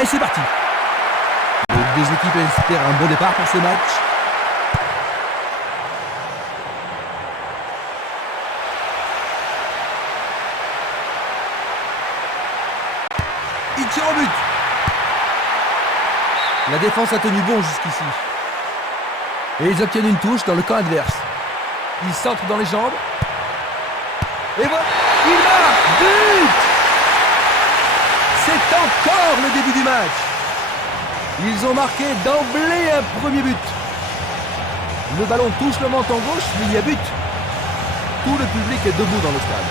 Et c'est parti. Les deux équipes espèrent un bon départ pour ce match. Il tire au but. La défense a tenu bon jusqu'ici. Et ils obtiennent une touche dans le camp adverse. Ils centrent dans les jambes. Et voilà, il marque. But. C'est encore le début du match. Ils ont marqué d'emblée un premier but. Le ballon touche le menton gauche, mais il y a but. Tout le public est debout dans le stade.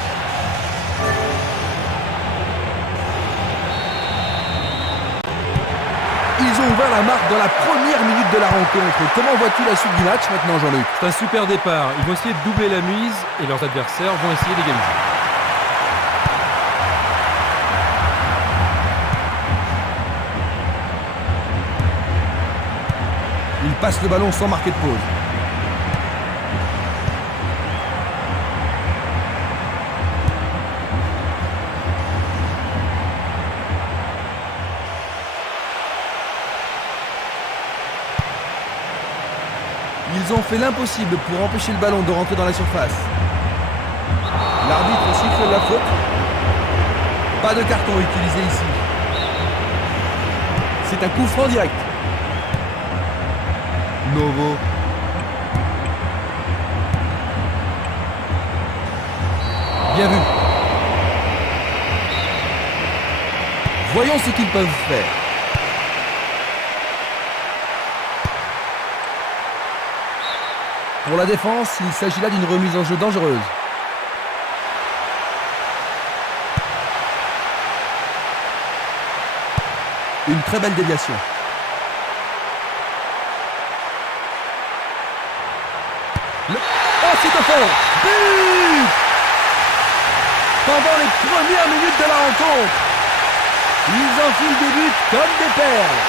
Ils ont ouvert la marque dans la première minute de la rencontre. Comment vois-tu la suite du match maintenant, Jean-Luc? C'est un super départ. Ils vont essayer de doubler la mise et leurs adversaires vont essayer d'égaliser. Ils passent le ballon sans marquer de pause. Ils ont fait l'impossible pour empêcher le ballon de rentrer dans la surface. L'arbitre siffle la faute. Pas de carton utilisé ici. C'est un coup franc direct. Novo. Bien vu. Voyons ce qu'ils peuvent faire. Pour la défense, il s'agit là d'une remise en jeu dangereuse. Une très belle déviation. Oh, c'est au fond! But! Pendant les premières minutes de la rencontre, ils enfilent des buts comme des perles.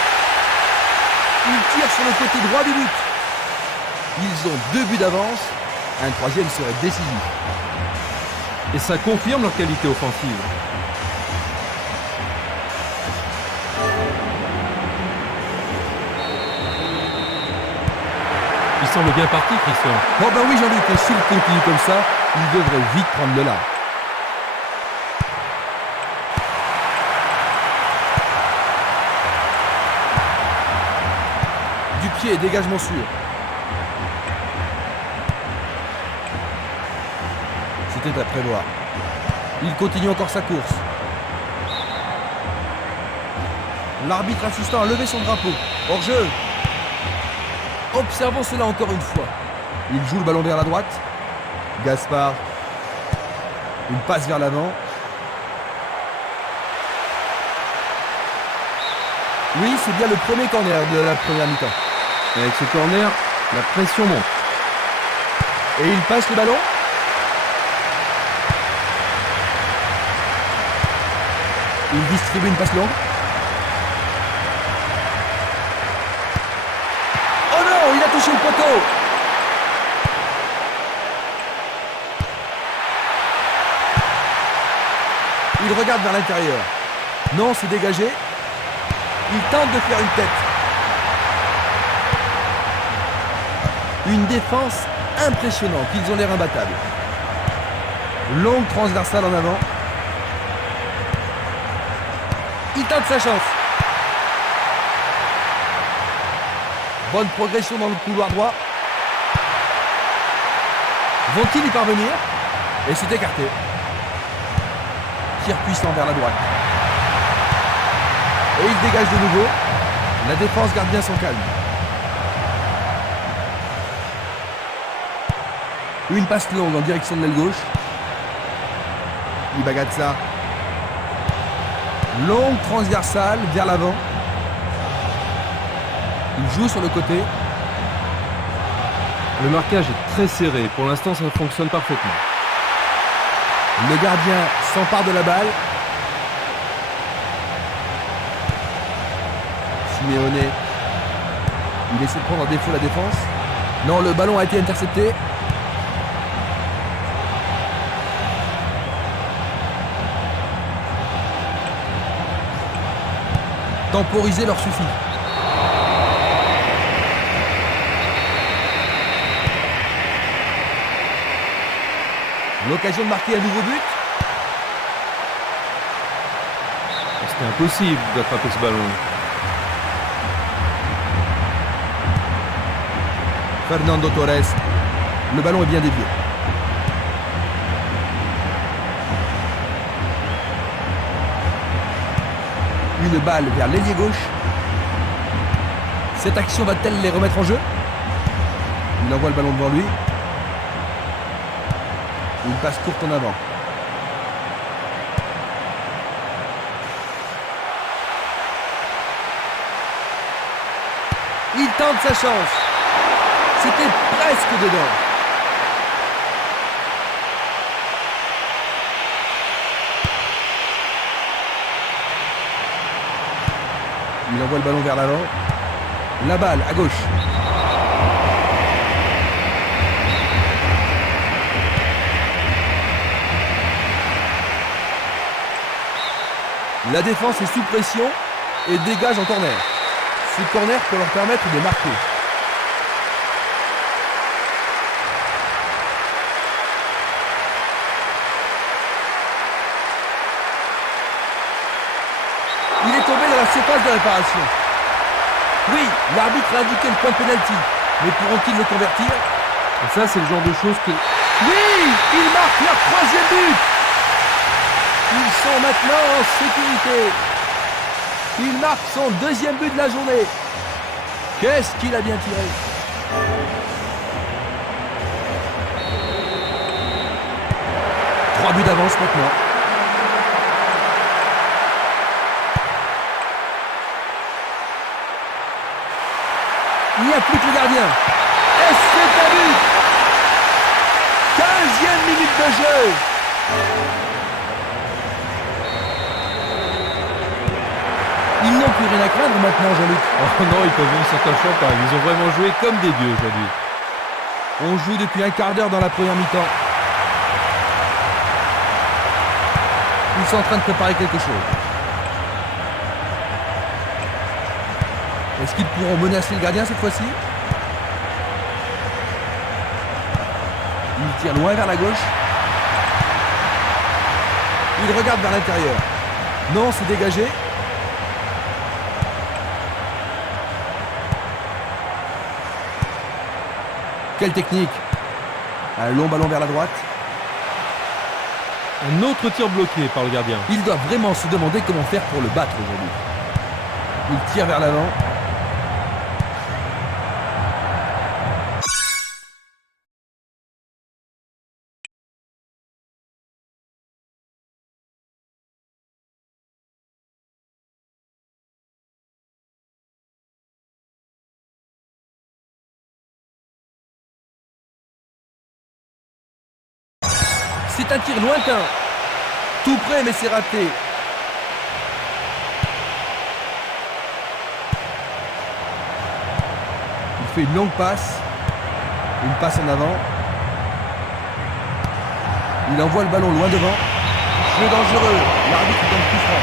Ils tirent sur le côté droit du but. Ils ont 2 buts d'avance. Un troisième serait décisif. Et ça confirme leur qualité offensive. Ils semblent bien partis, Christian. Bon ben oui, Jean-Luc, et s'ils continuent comme ça, ils devraient vite prendre le large. Du pied, dégagement sûr. C'était à prévoir. Il continue encore sa course. L'arbitre assistant a levé son drapeau. Hors-jeu. Observons cela encore une fois. Il joue le ballon vers la droite. Gaspard. Une passe vers l'avant. Oui, c'est bien le premier corner de la première mi-temps. Avec ce corner, la pression monte. Et il passe le ballon. Il distribue une passe longue. Oh non, il a touché le poteau. Il regarde vers l'intérieur. Non, c'est dégagé. Il tente de faire une tête. Une défense impressionnante. Ils ont l'air imbattables. Longue transversale en avant. Il tente sa chance. Bonne progression dans le couloir droit. Vont-ils y parvenir? Et c'est écarté. Tir puissant vers la droite. Et il dégage de nouveau. La défense garde bien son calme. Une passe longue en direction de l'aile gauche. Ibagatsa. Longue transversale vers l'avant. Il joue sur le côté. Le marquage est très serré. Pour l'instant, ça fonctionne parfaitement. Le gardien s'empare de la balle. Simeone. Il essaie de prendre en défaut la défense. Non, le ballon a été intercepté. Temporiser leur suffit. L'occasion de marquer un nouveau but. C'était impossible d'attraper ce ballon. Fernando Torres. Le ballon est bien dévié. Une balle vers l'ailier gauche. Cette action va-t-elle les remettre en jeu? Il envoie le ballon devant lui. Une passe courte en avant. Il tente sa chance. C'était presque dedans. Il envoie le ballon vers l'avant. La balle à gauche. La défense est sous pression et dégage en corner. Ce corner peut leur permettre de marquer. Il est tombé dans la surface de réparation. Oui, l'arbitre a indiqué le point de pénalty. Mais pourront-ils le convertir? Et ça, c'est le genre de choses que... Oui, ils marquent leur troisième but. Ils sont maintenant en sécurité. Il marque son deuxième but de la journée. Qu'est-ce qu'il a bien tiré? Trois buts d'avance maintenant. Il n'y a plus que le gardien. Et c'est un but. 15e minute de jeu. Ils n'ont plus rien à craindre maintenant, Jean-Luc. Oh non, ils peuvent même sortir le champagne. Ils ont vraiment joué comme des dieux aujourd'hui. On joue depuis un quart d'heure dans la première mi-temps. Ils sont en train de préparer quelque chose. Est-ce qu'ils pourront menacer le gardien cette fois-ci? Il tire loin vers la gauche. Il regarde vers l'intérieur. Non, c'est dégagé. Quelle technique! Un long ballon vers la droite. Un autre tir bloqué par le gardien. Il doit vraiment se demander comment faire pour le battre aujourd'hui. Il tire vers l'avant. C'est un tir lointain. Tout près, mais c'est raté. Il fait une longue passe. Une passe en avant. Il envoie le ballon loin devant. Jeu dangereux. L'arbitre donne coup franc.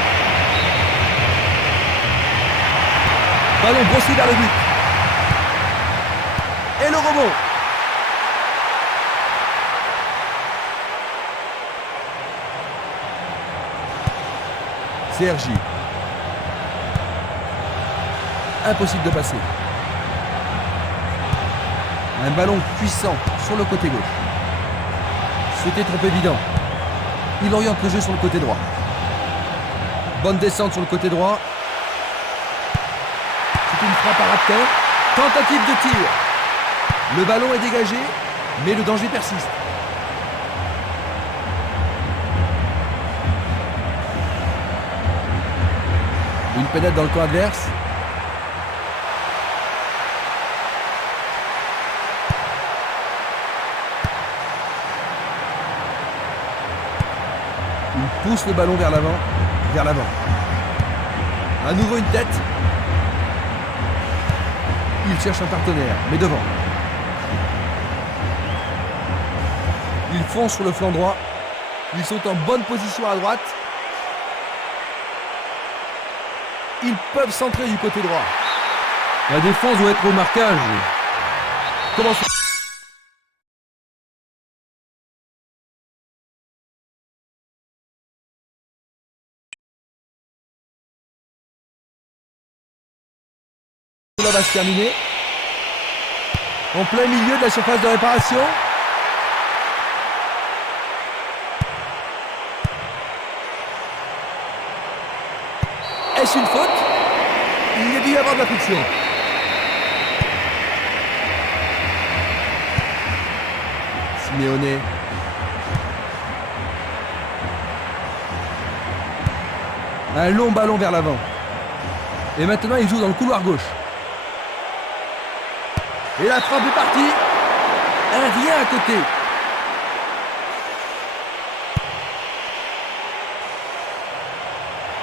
Ballon brossé vers le but. Et le rebond. CRJ. Impossible de passer. Un ballon puissant sur le côté gauche. C'était trop évident. Il oriente le jeu sur le côté droit. Bonne descente sur le côté droit. C'est une frappe à ras de terre. Tentative de tir. Le ballon est dégagé, mais le danger persiste. Une pénètre dans le camp adverse. Il pousse le ballon vers l'avant. Vers l'avant. À nouveau une tête. Il cherche un partenaire, mais devant. Ils foncent sur le flanc droit. Ils sont en bonne position à droite. Ils peuvent centrer du côté droit. La défense doit être au marquage. Comment cela va se terminer? En plein milieu de la surface de réparation. Est-ce une faute? Il y a dû y avoir de la friction. Simeone. Un long ballon vers l'avant. Et maintenant, il joue dans le couloir gauche. Et la frappe est partie. Un rien à côté.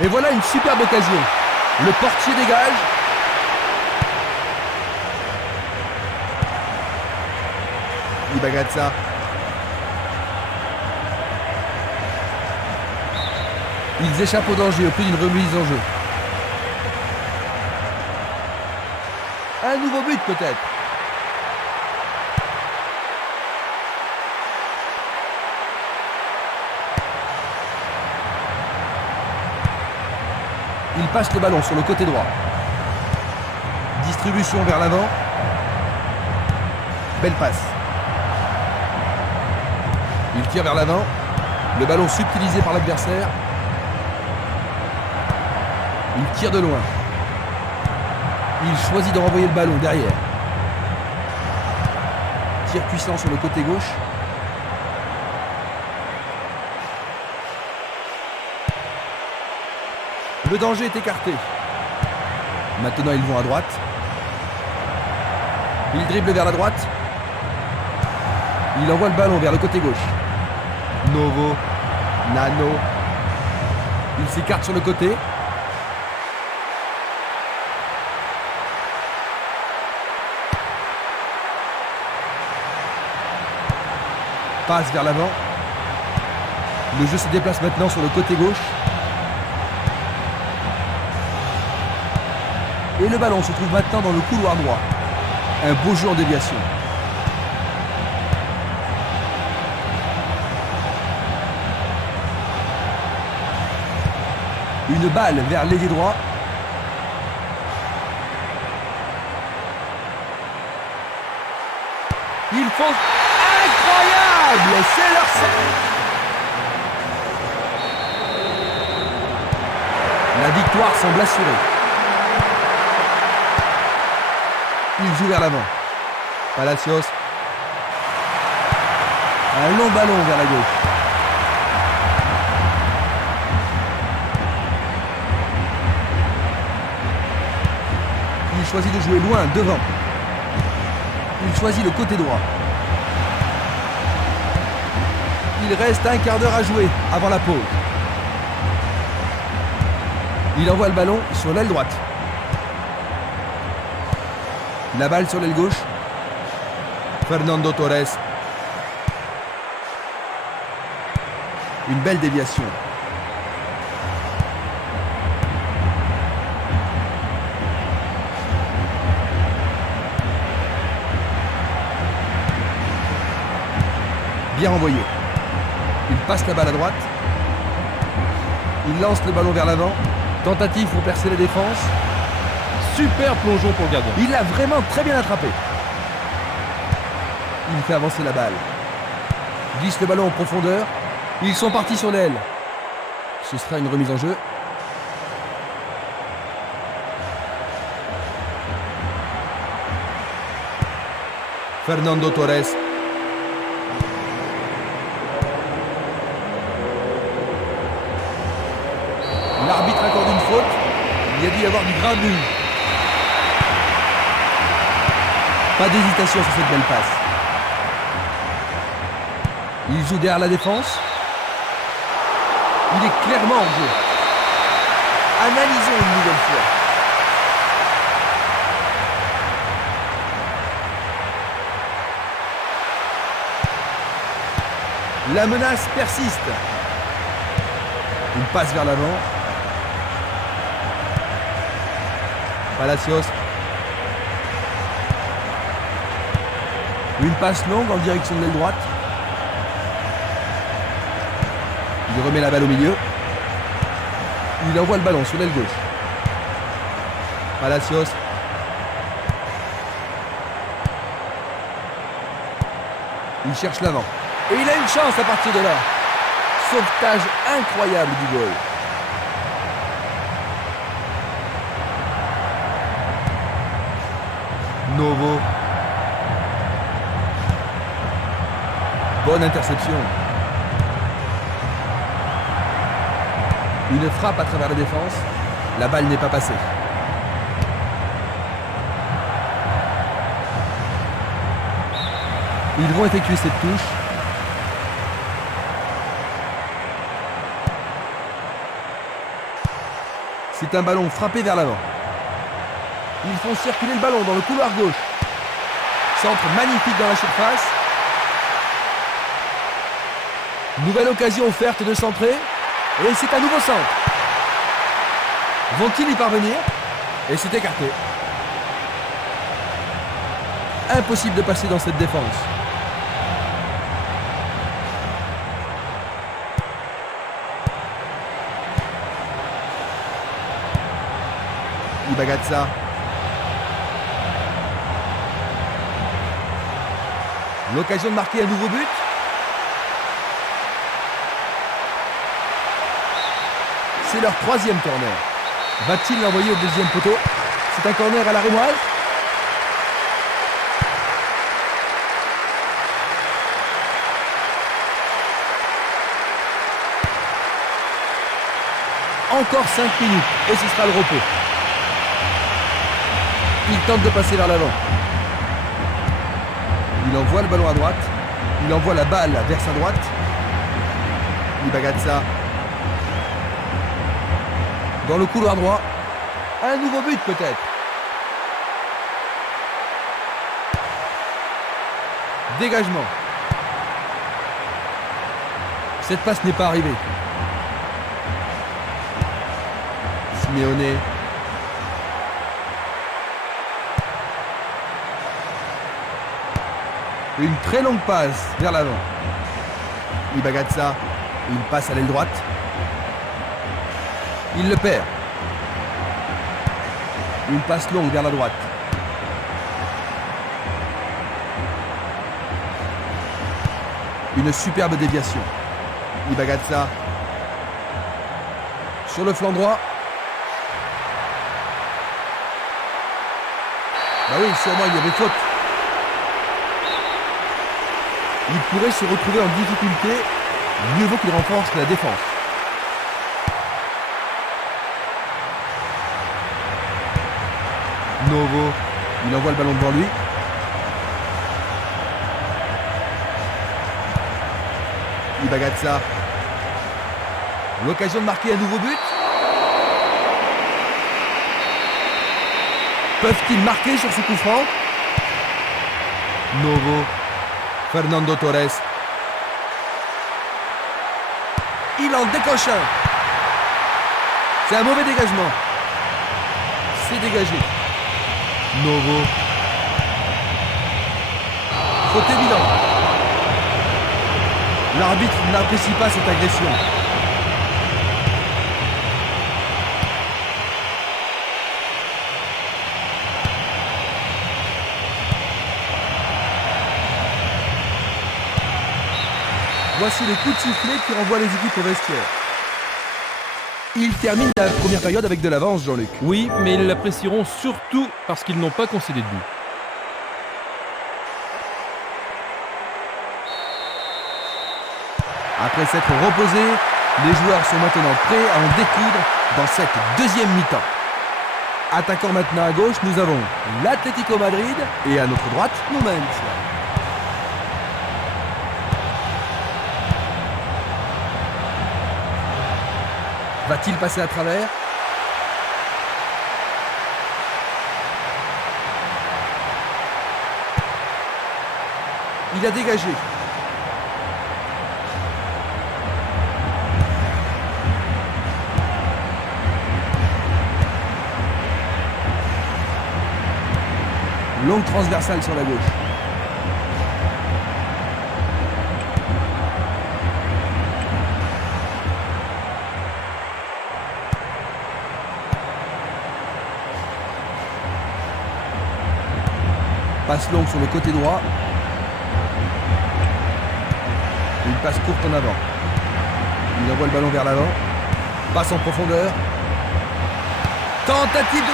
Et voilà une superbe occasion. Le portier dégage. Ibagazza. Ils échappent au danger au prix d'une remise en jeu. Un nouveau but peut-être. Il passe le ballon sur le côté droit. Distribution vers l'avant. Belle passe. Il tire vers l'avant. Le ballon subtilisé par l'adversaire. Il tire de loin. Il choisit de renvoyer le ballon derrière. Tir puissant sur le côté gauche. Le danger est écarté. Maintenant, ils vont à droite. Il dribble vers la droite. Il envoie le ballon vers le côté gauche. Novo. Nano. Il s'écarte sur le côté. Passe vers l'avant. Le jeu se déplace maintenant sur le côté gauche. Et le ballon se trouve maintenant dans le couloir droit. Un beau jeu en déviation. Une balle vers l'ailier droit. Ils font incroyable! C'est leur centre. La victoire semble assurée. Il joue vers l'avant. Palacios. Un long ballon vers la gauche. Il choisit de jouer loin, devant. Il choisit le côté droit. Il reste un quart d'heure à jouer avant la pause. Il envoie le ballon sur l'aile droite. La balle sur l'aile gauche. Fernando Torres. Une belle déviation. Bien renvoyé. Il passe la balle à droite. Il lance le ballon vers l'avant. Tentative pour percer la défense. Super plongeon pour le gardien. Il l'a vraiment très bien attrapé. Il fait avancer la balle. Glisse le ballon en profondeur. Ils sont partis sur l'aile. Ce sera une remise en jeu. Fernando Torres. L'arbitre accorde une faute. Il y a dû y avoir du grabuge. Pas d'hésitation sur cette belle passe. Il joue derrière la défense. Il est clairement en jeu. Analysons une nouvelle fois. La menace persiste. Une passe vers l'avant. Palacios. Une passe longue en direction de l'aile droite. Il remet la balle au milieu. Il envoie le ballon sur l'aile gauche. Palacios. Il cherche l'avant. Et il a une chance à partir de là. Sauvetage incroyable du goal. Novo. Bonne interception. Une frappe à travers la défense. La balle n'est pas passée. Ils vont effectuer cette touche. C'est un ballon frappé vers l'avant. Ils font circuler le ballon dans le couloir gauche. Centre magnifique dans la surface. Nouvelle occasion offerte de centrer. Et c'est un nouveau centre. Vont-ils y parvenir? Et c'est écarté. Impossible de passer dans cette défense. Ibagatsa. L'occasion de marquer un nouveau but. C'est leur troisième corner. Va-t-il l'envoyer au deuxième poteau? C'est un corner à la rémoise. Encore 5 minutes et ce sera le repos. Il tente de passer vers l'avant. Il envoie le ballon à droite. Il envoie la balle vers sa droite. Ibagatsa. Dans le couloir droit. Un nouveau but peut-être. Dégagement. Cette passe n'est pas arrivée. Simeone. Une très longue passe vers l'avant. Ibagatsa. Il passe à l'aile droite. Il le perd. Une passe longue vers la droite. Une superbe déviation. Ibagatsa. Sur le flanc droit. Bah oui, sûrement il y avait faute. Il pourrait se retrouver en difficulté. Mieux vaut qu'il renforce la défense. Novo. Il envoie le ballon devant lui. Ibagatsa. L'occasion de marquer un nouveau but. Peuvent-ils marquer sur ce coup franc? Novo. Fernando Torres. Il en décoche un. C'est un mauvais dégagement. C'est dégagé. Novo. Faute évidente. L'arbitre n'apprécie pas cette agression. Voici les coups de sifflet qui renvoient les équipes au vestiaire. Ils terminent la première période avec de l'avance, Jean-Luc. Oui, mais ils l'apprécieront surtout parce qu'ils n'ont pas concédé de but. Après s'être reposés, les joueurs sont maintenant prêts à en découdre dans cette deuxième mi-temps. Attaquant maintenant à gauche, nous avons l'Atlético Madrid et à notre droite, Numancia. Va-t-il passer à travers? Il a dégagé. Longue transversale sur la gauche. Passe longue sur le côté droit. Une passe courte en avant. Il envoie le ballon vers l'avant. Passe en profondeur. Tentative de...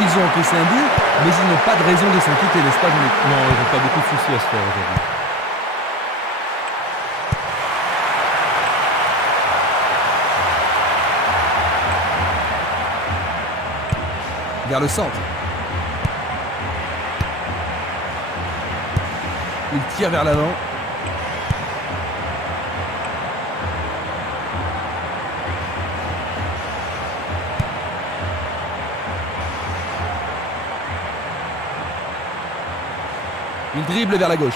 Ils ont encaissé un but, mais ils n'ont pas de raison de s'inquiéter, n'est-ce pas, Jean-Luc? Non, ils n'ont pas beaucoup de soucis à se faire aujourd'hui. Vers le centre. Il tire vers l'avant. Il dribble vers la gauche.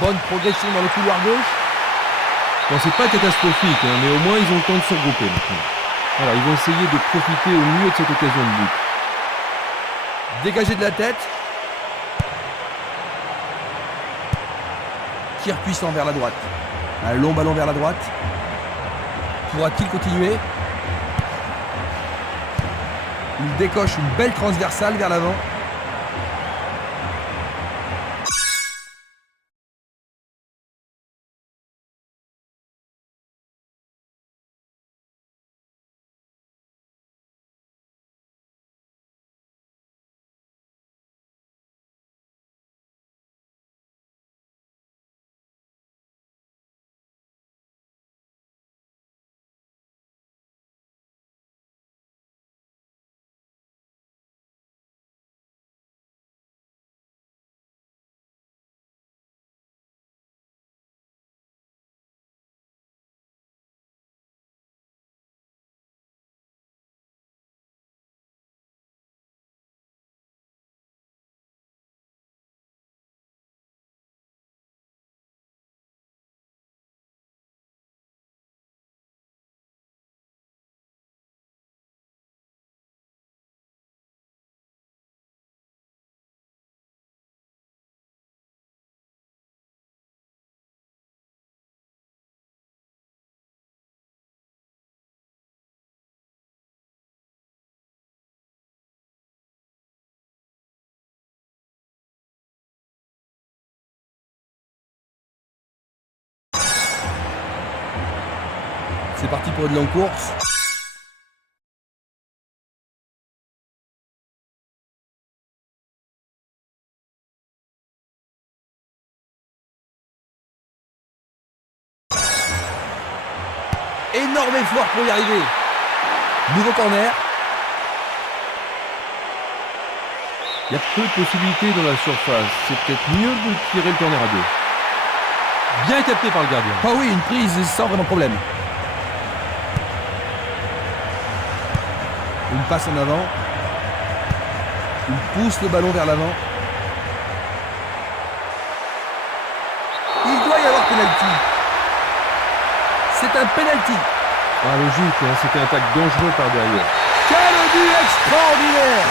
Bonne progression dans le couloir gauche. Bon, c'est pas catastrophique, hein, mais au moins ils ont le temps de se regrouper maintenant. Alors, ils vont essayer de profiter au mieux de cette occasion de but. Dégagé de la tête. Tir puissant vers la droite. Un long ballon vers la droite. Pourra-t-il continuer? Il décoche une belle transversale vers l'avant. C'est parti pour une longue course. Énorme effort pour y arriver. Nouveau corner. Il y a peu de possibilités dans la surface. C'est peut-être mieux de tirer le corner à deux. Bien capté par le gardien. Ah oui, une prise sans vraiment problème. Une passe en avant. Il pousse le ballon vers l'avant. Il doit y avoir penalty. C'est un penalty. Ah, logique, hein, c'était un tacle dangereux par derrière. Quel but extraordinaire!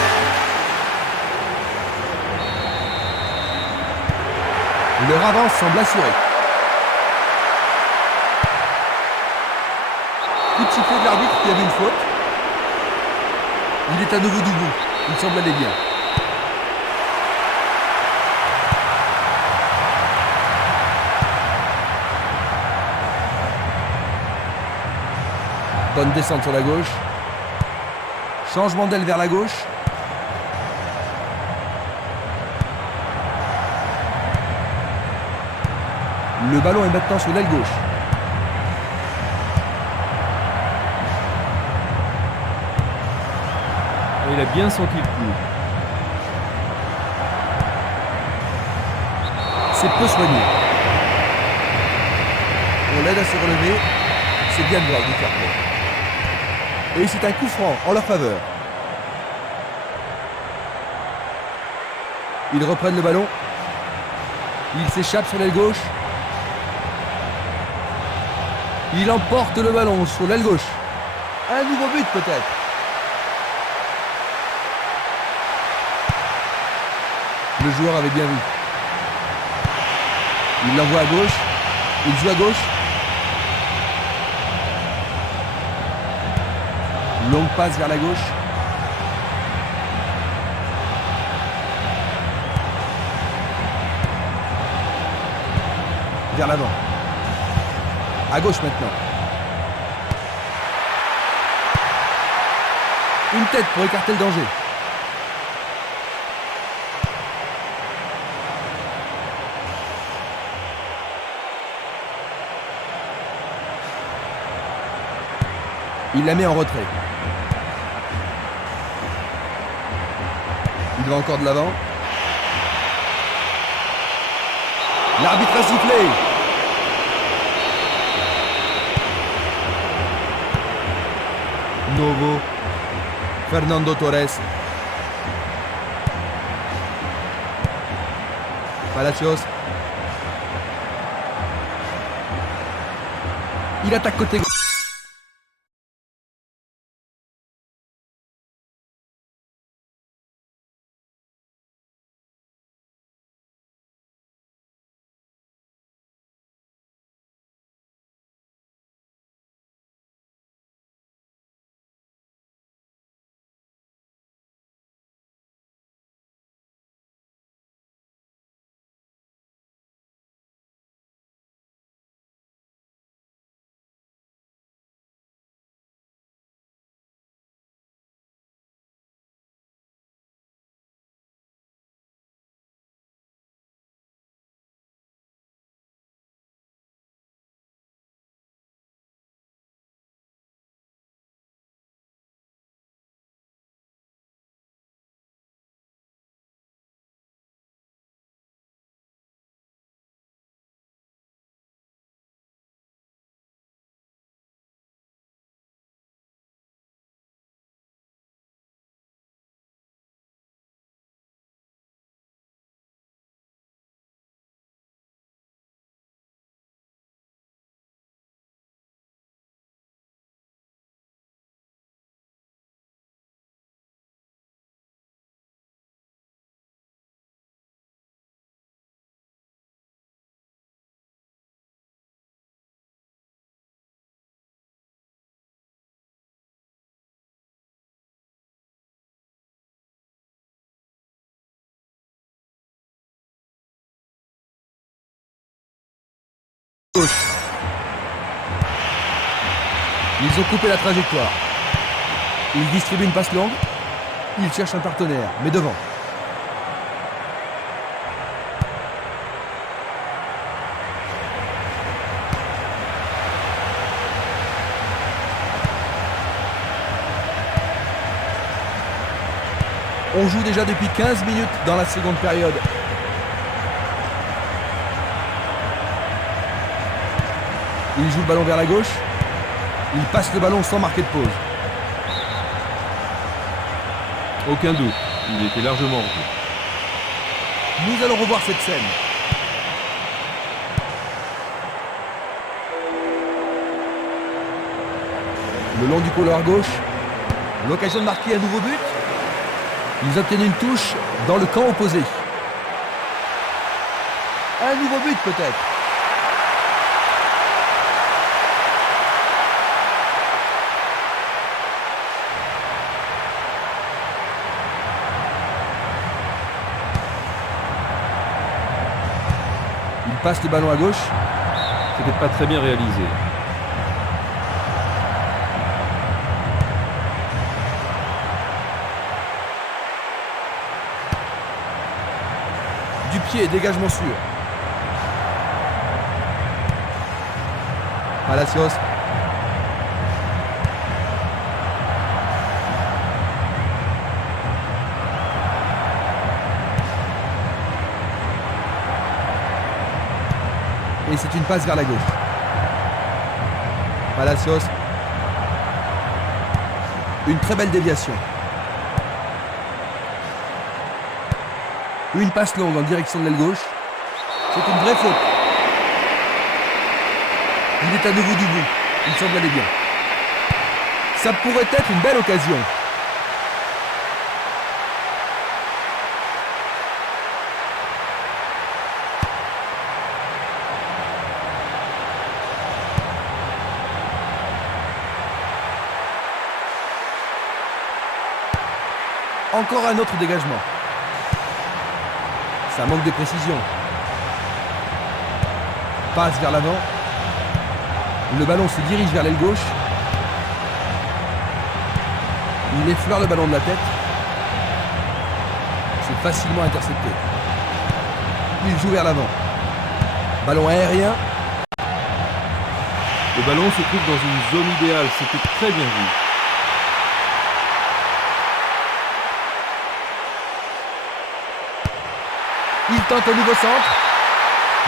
Leur avance semble assurée. Coup de sifflet de l'arbitre qui a vu une faute. Il est à nouveau debout. Il semble aller bien. Bonne descente sur la gauche. Changement d'aile vers la gauche. Le ballon est maintenant sur l'aile gauche. Il a bien senti le coup. C'est peu soigné. On l'aide à se relever. C'est bien de voir du fair play. Et c'est un coup franc en leur faveur. Ils reprennent le ballon. Ils s'échappent sur l'aile gauche. Il emporte le ballon sur l'aile gauche. Un nouveau but peut-être. Le joueur avait bien vu. Il l'envoie à gauche. Il joue à gauche. Longue passe vers la gauche. Vers l'avant. À gauche maintenant. Une tête pour écarter le danger. Il la met en retrait. Il va encore de l'avant. L'arbitre a sifflé. Novo. Fernando Torres. Palacios. Il attaque côté gauche. Ils ont coupé la trajectoire. Ils distribuent une passe longue. Ils cherchent un partenaire, mais devant. On joue déjà depuis 15 minutes dans la seconde période. Il joue le ballon vers la gauche. Il passe le ballon sans marquer de pause. Aucun doute, il était largement en jeu. Nous allons revoir cette scène. Le long du couloir gauche, l'occasion de marquer un nouveau but. Ils obtiennent une touche dans le camp opposé. Un nouveau but peut-être. Il passe le ballon à gauche. C'était pas très bien réalisé. Du pied, dégagement sûr. Palacios. Et c'est une passe vers la gauche. Palacios. Une très belle déviation. Une passe longue en direction de l'aile gauche. C'est une vraie faute. Il est à nouveau du bout. Il semble aller bien. Ça pourrait être une belle occasion. Encore un autre dégagement. Ça manque de précision. Passe vers l'avant. Le ballon se dirige vers l'aile gauche. Il effleure le ballon de la tête. C'est facilement intercepté. Il joue vers l'avant. Ballon aérien. Le ballon se trouve dans une zone idéale. C'était très bien vu. Il tente un nouveau centre.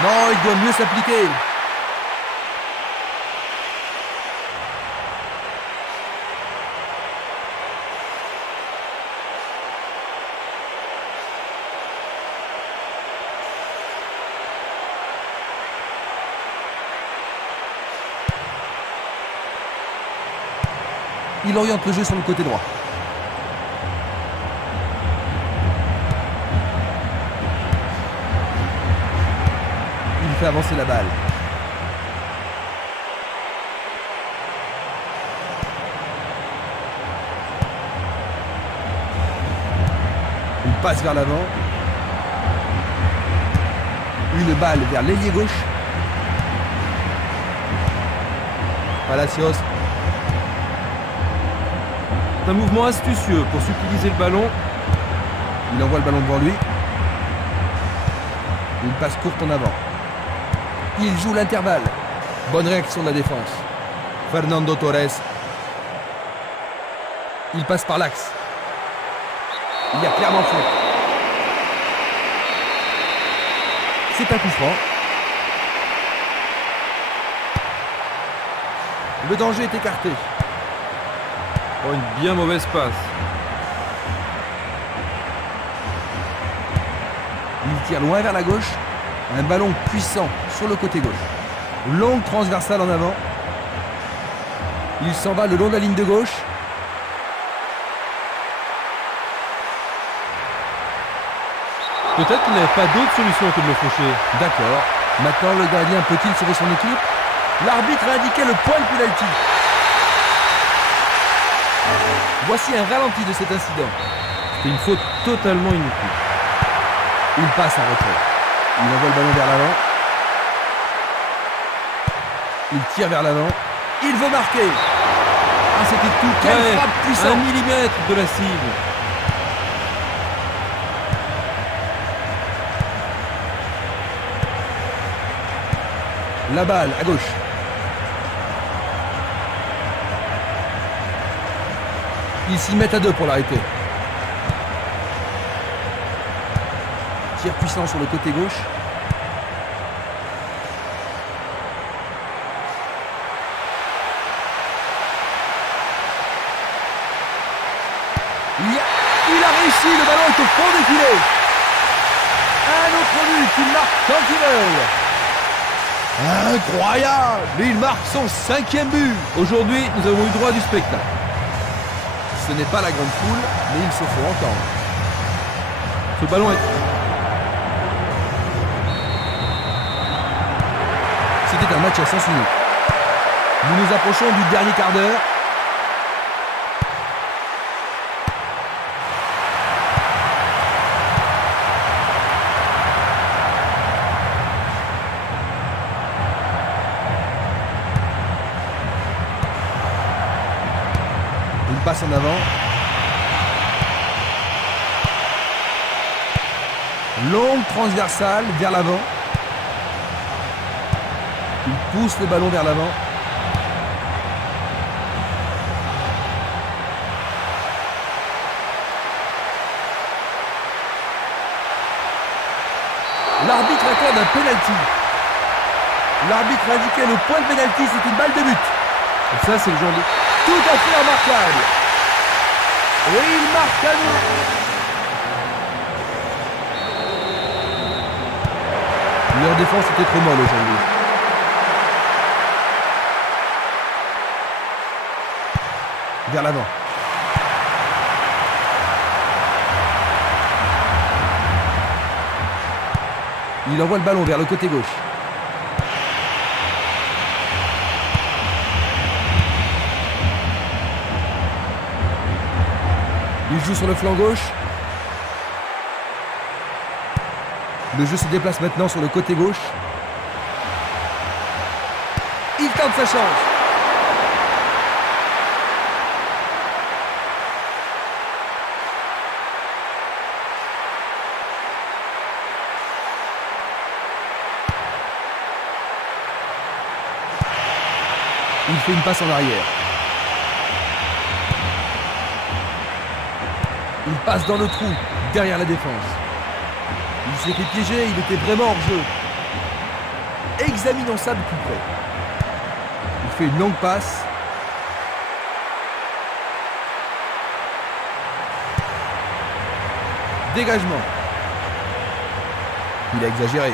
Non, il doit mieux s'appliquer. Il oriente le jeu sur le côté droit. Il fait avancer la balle. Il passe vers l'avant. Une balle vers l'ailier gauche. Palacios. C'est un mouvement astucieux pour subtiliser le ballon. Il envoie le ballon devant lui. Une passe courte en avant. Il joue l'intervalle. Bonne réaction de la défense. Fernando Torres. Il passe par l'axe. Il y a clairement faute. C'est un coup franc. Le danger est écarté. Oh, une bien mauvaise passe. Il tire loin vers la gauche. Un ballon puissant sur le côté gauche. Longue transversale en avant. Il s'en va le long de la ligne de gauche. Peut-être qu'il n'avait pas d'autre solution que de le faucher. D'accord. Maintenant, le gardien peut-il sauver son équipe? L'arbitre a indiqué le point de pénalty. Voici un ralenti de cet incident. C'est une faute totalement inutile. Il passe en retrait. Il envoie le ballon vers l'avant. Il tire vers l'avant. Il veut marquer. Ah, c'était tout. Quelle frappe puissante. 1 millimètre de la cible. La balle à gauche. Ils s'y mettent à deux pour l'arrêter. Tir puissant sur le côté gauche. Il a réussi, le ballon est au fond du filet. Un autre but, il marque quand il veut. Incroyable! Il marque son 5e but. Aujourd'hui, nous avons eu droit du spectacle. Ce n'est pas la grande foule, mais il se faut entendre. Ce ballon est... C'était un match à sens unique. Nous nous approchons du dernier quart d'heure. Une passe en avant. Longue transversale vers l'avant. Il pousse le ballon vers l'avant. L'arbitre accorde un penalty. L'arbitre a indiqué le point de penalty, c'est une balle de but. Et ça, c'est le genre de... Tout à fait remarquable. Et il marque à nous. Leur défense était trop molle aujourd'hui. vers l'avant. Il envoie le ballon vers le côté gauche. Il joue sur le flanc gauche. Le jeu se déplace maintenant sur le côté gauche. Il tente sa chance. Il fait une passe en arrière. Il passe dans le trou, derrière la défense. Il s'est fait piéger, il était vraiment hors jeu. Examinons ça de plus près. Il fait une longue passe. Dégagement. Il a exagéré.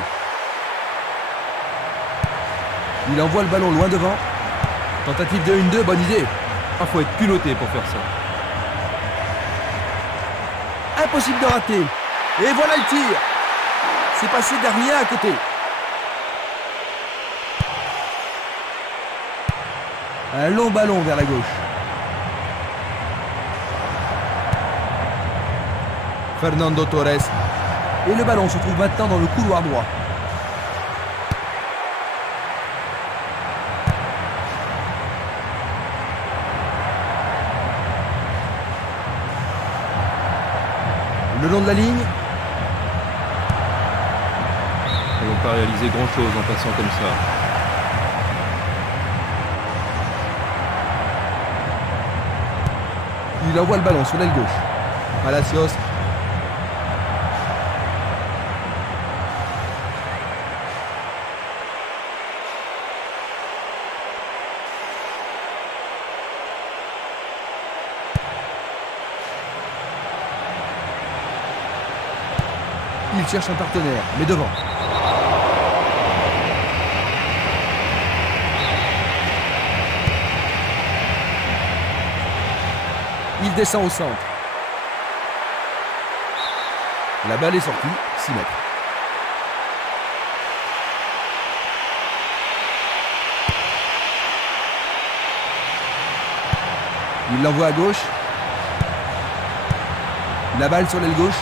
Il envoie le ballon loin devant. Tentative de 1-2, bonne idée. Il faut être culotté pour faire ça. Impossible de rater. Et voilà le tir. C'est passé derrière à côté. Un long ballon vers la gauche. Fernando Torres. Et le ballon se trouve maintenant dans le couloir droit. Le long de la ligne. Ils n'ont pas réalisé grand-chose en passant comme ça. Il envoie le ballon sur l'aile gauche. Palacios. Il cherche un partenaire, mais devant. Il descend au centre. La balle est sortie, 6 mètres. Il l'envoie à gauche. La balle sur l'aile gauche.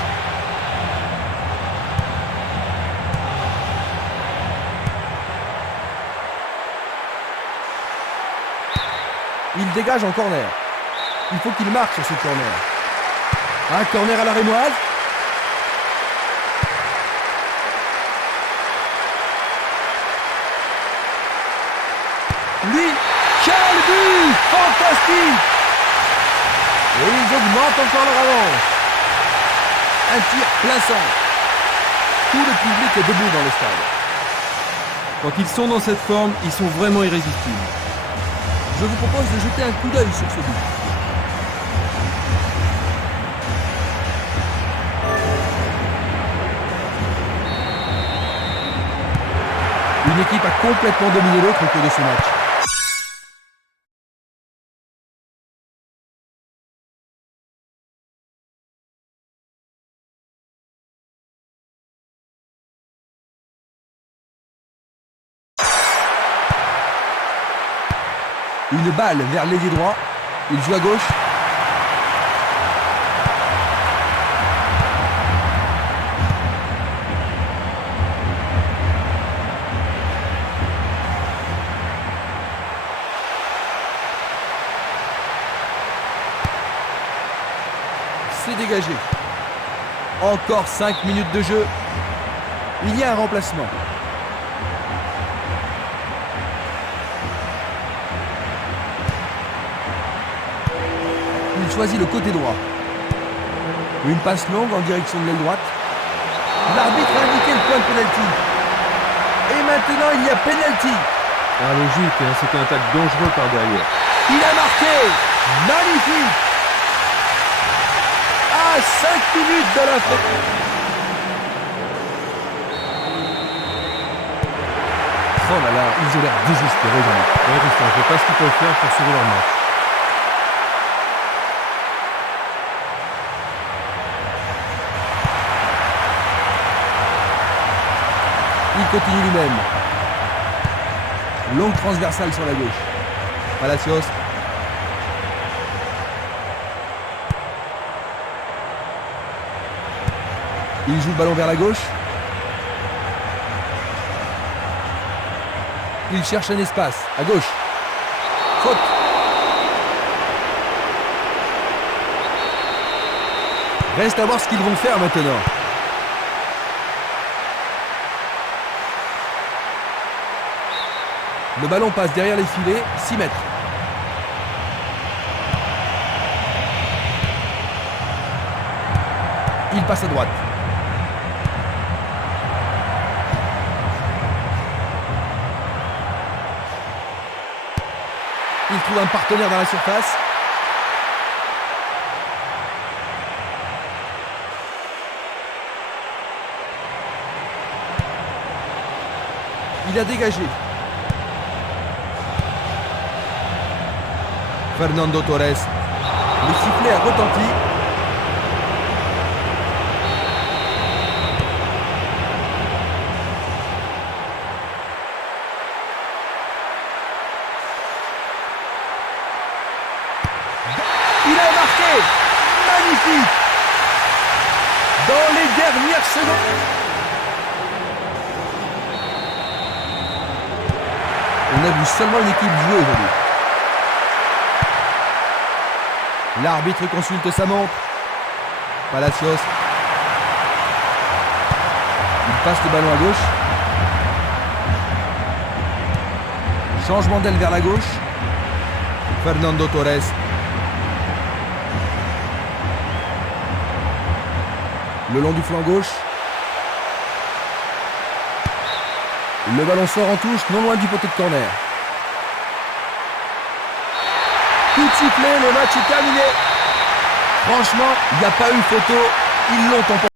Il dégage en corner. Il faut qu'il marque sur ce corner. Un corner à la rémoise. Lui, quel but! Fantastique! Et ils augmentent encore leur avance. Un tir plein centre. Tout le public est debout dans le stade. Quand ils sont dans cette forme, ils sont vraiment irrésistibles. Je vous propose de jeter un coup d'œil sur ce but. Une équipe a complètement dominé l'autre au cours de ce match. Une balle vers l'ailier droit. Il joue à gauche. C'est dégagé. Encore 5 minutes de jeu. Il y a un remplacement. Il choisit le côté droit. Une passe longue en direction de l'aile droite. L'arbitre a indiqué le point de pénalty. Et maintenant il y a pénalty. Ah, logique, hein, c'était un tacle dangereux par derrière. Il a marqué. Magnifique. À 5 minutes de la fin. Oh là là, ils ont l'air désespérés, Jean-Luc. Ouais, Tristan, je ne sais pas ce qu'ils peuvent faire pour sauver leur match. Il continue lui-même. Longue transversale sur la gauche. Palacios. Il joue le ballon vers la gauche. Il cherche un espace. À gauche. Faute. Reste à voir ce qu'ils vont faire maintenant. Le ballon passe derrière les filets, 6 mètres. Il passe à droite. Il trouve un partenaire dans la surface. Il a dégagé. Fernando Torres. Le sifflet a retenti. Il a marqué. Magnifique. Dans les dernières secondes. On a vu seulement une équipe jouer aujourd'hui. L'arbitre consulte sa montre. Palacios. Il passe le ballon à gauche. Changement d'aile vers la gauche. Fernando Torres. Le long du flanc gauche. Le ballon sort en touche, non loin du poteau de corner. Coup de sifflet, le match est terminé. Franchement, il n'y a pas eu photo, ils l'ont emporté.